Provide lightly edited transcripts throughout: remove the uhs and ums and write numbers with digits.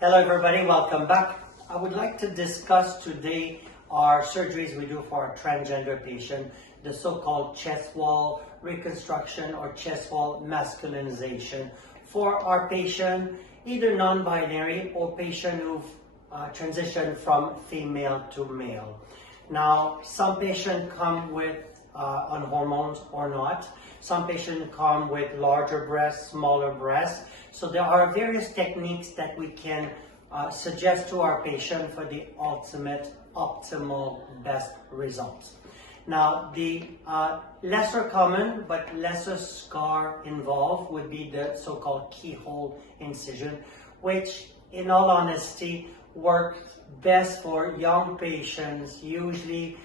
Hello everybody, welcome back. I would like to discuss today our surgeries we do for our transgender patient, the so-called chest wall reconstruction or chest wall masculinization for our patient, either non-binary or patient who've transitioned from female to male. Now, some patients come with on hormones or not. Some patients come with larger breasts, smaller breasts. So there are various techniques that we can suggest to our patient for the ultimate, optimal, best results. Now, the lesser common but lesser scar involved would be the so-called keyhole incision, which in all honesty works best for young patients, usually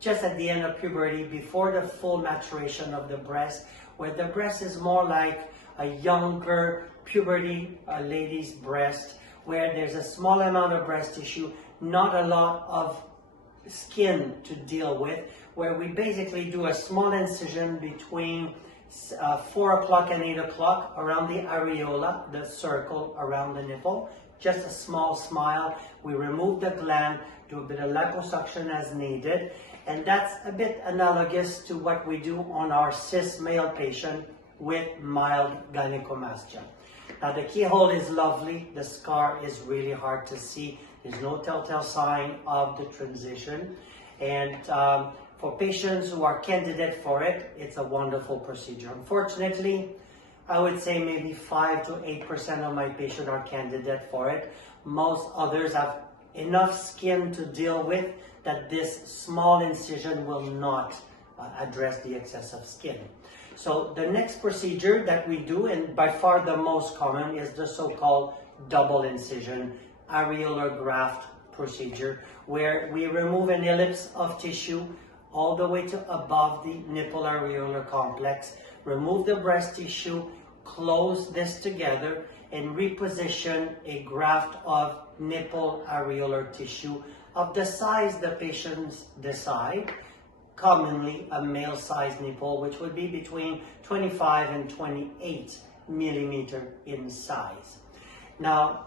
just at the end of puberty, before the full maturation of the breast, where the breast is more like a younger puberty lady's breast, where there's a small amount of breast tissue, not a lot of skin to deal with, where we basically do a small incision between 4 o'clock and 8 o'clock around the areola, the circle around the nipple, just a small smile. We remove the gland, do a bit of liposuction as needed, and that's a bit analogous to what we do on our cis male patient with mild gynecomastia. Now the keyhole is lovely, the scar is really hard to see, there's no telltale sign of the transition, and for patients who are candidate for it, it's a wonderful procedure. Unfortunately, I would say maybe 5 to 8% of my patients are candidate for it. Most others have enough skin to deal with that this small incision will not address the excess of skin. So the next procedure that we do, and by far the most common, is the so-called double incision areolar graft procedure, where we remove an ellipse of tissue all the way to above the nipple areolar complex, remove the breast tissue, close this together, and reposition a graft of nipple areolar tissue of the size the patients decide, commonly a male-sized nipple, which would be between 25 and 28 millimeter in size. Now,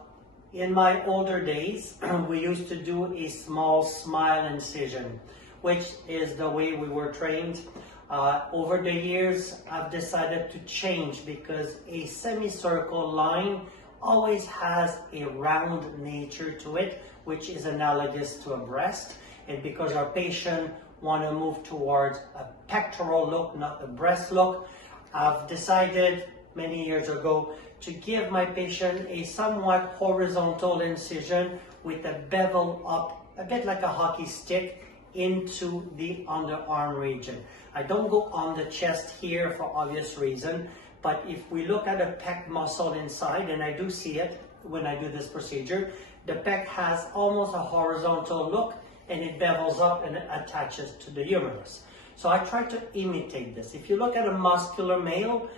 in my older days, we used to do a small smile incision, which is the way we were trained. Over the years, I've decided to change because a semicircle line always has a round nature to it, which is analogous to a breast. And because our patient want to move towards a pectoral look, not a breast look, I've decided many years ago to give my patient a somewhat horizontal incision with a bevel up, a bit like a hockey stick, into the underarm region. I don't go on the chest here for obvious reason, but if we look at a pec muscle inside, and I do see it when I do this procedure, the pec has almost a horizontal look and it bevels up and it attaches to the humerus. So I try to imitate this. If you look at a muscular male,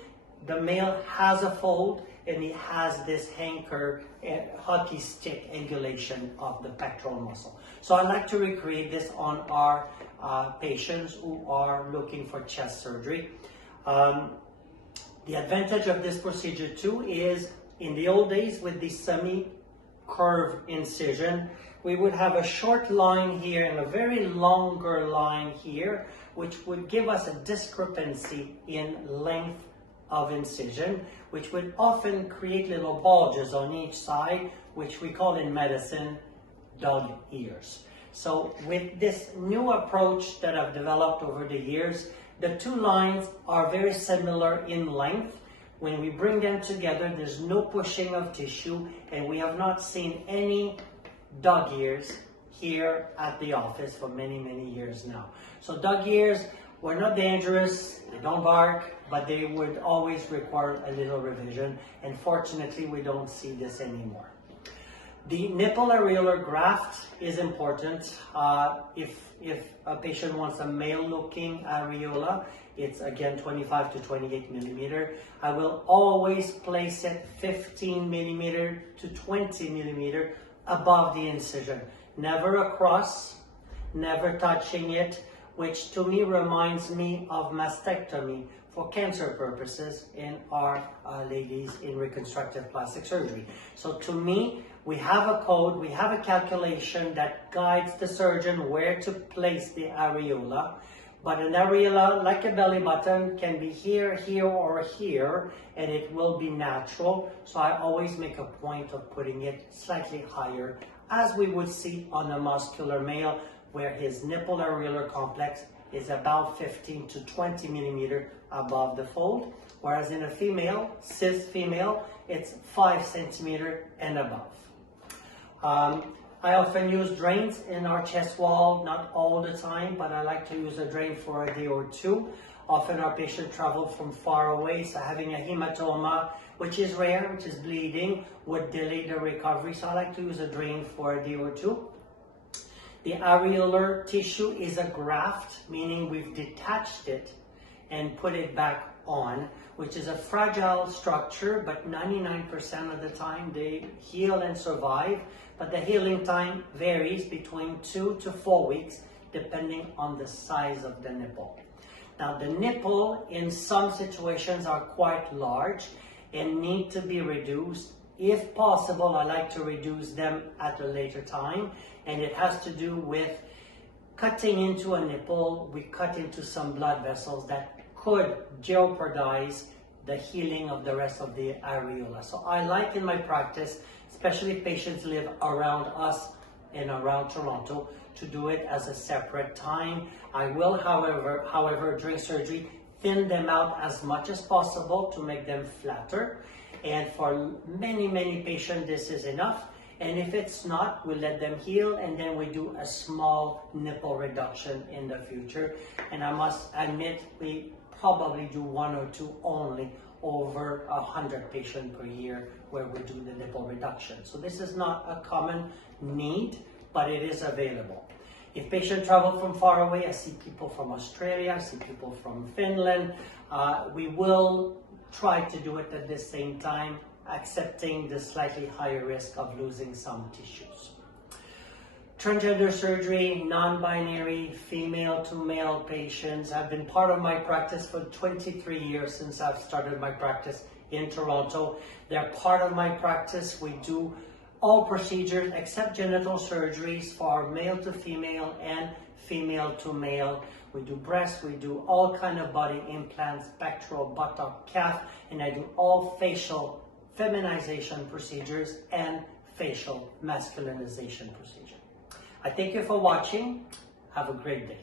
the male has a fold and he has this hanker, hockey stick angulation of the pectoral muscle. So I like to recreate this on our patients who are looking for chest surgery. The advantage of this procedure too is, in the old days with the semi-curved incision, we would have a short line here and a very longer line here, which would give us a discrepancy in length of incision, which would often create little bulges on each side, which we call in medicine dog ears. So with this new approach that I've developed over the years, the two lines are very similar in length. When we bring them together, there's no pushing of tissue, and we have not seen any dog ears here at the office for many, many years now. So dog ears were not dangerous, they don't bark, but they would always require a little revision, and fortunately we don't see this anymore. The nipple areolar graft is important. If a patient wants a male-looking areola, it's again 25 to 28 millimeter. I will always place it 15 millimeter to 20 millimeter above the incision. Never across, never touching it, which to me reminds me of mastectomy for cancer purposes in our ladies in reconstructive plastic surgery. So to me, we have a code, we have a calculation that guides the surgeon where to place the areola. But an areola, like a belly button, can be here, here, or here, and it will be natural. So I always make a point of putting it slightly higher, as we would see on a muscular male, where his nipple areolar complex is about 15 to 20 millimeter above the fold, whereas in a female, cis female, it's 5 centimeter and above. I often use drains in our chest wall, not all the time, but I like to use a drain for a day or two. Often our patients travel from far away, so having a hematoma, which is rare, which is bleeding, would delay the recovery. So I like to use a drain for a day or two. The areolar tissue is a graft, meaning we've detached it and put it back on, which is a fragile structure, but 99% of the time they heal and survive. But the healing time varies between 2 to 4 weeks, depending on the size of the nipple. Now, the nipple in some situations are quite large and need to be reduced. If possible, I like to reduce them at a later time, and it has to do with cutting into a nipple. We cut into some blood vessels that could jeopardize the healing of the rest of the areola. So I like in my practice, especially if patients live around us and around Toronto, to do it as a separate time. I will, however, during surgery, thin them out as much as possible to make them flatter. And for many patients, this is enough. And if it's not, we let them heal, and then we do a small nipple reduction in the future. And I must admit, we probably do 1 or 2 only over 100 patients per year where we do the nipple reduction. So this is not a common need, but it is available. If patients travel from far away, I see people from Australia, I see people from Finland, we will try to do it at the same time, accepting the slightly higher risk of losing some tissues. Transgender surgery, non-binary, female to male patients have been part of my practice for 23 years since I've started my practice in Toronto. They're part of my practice. We do all procedures except genital surgeries for male to female and female to male. We do breast, we do all kind of body implants, pectoral, buttock, calf, and I do all facial feminization procedures and facial masculinization procedures. I thank you for watching. Have a great day.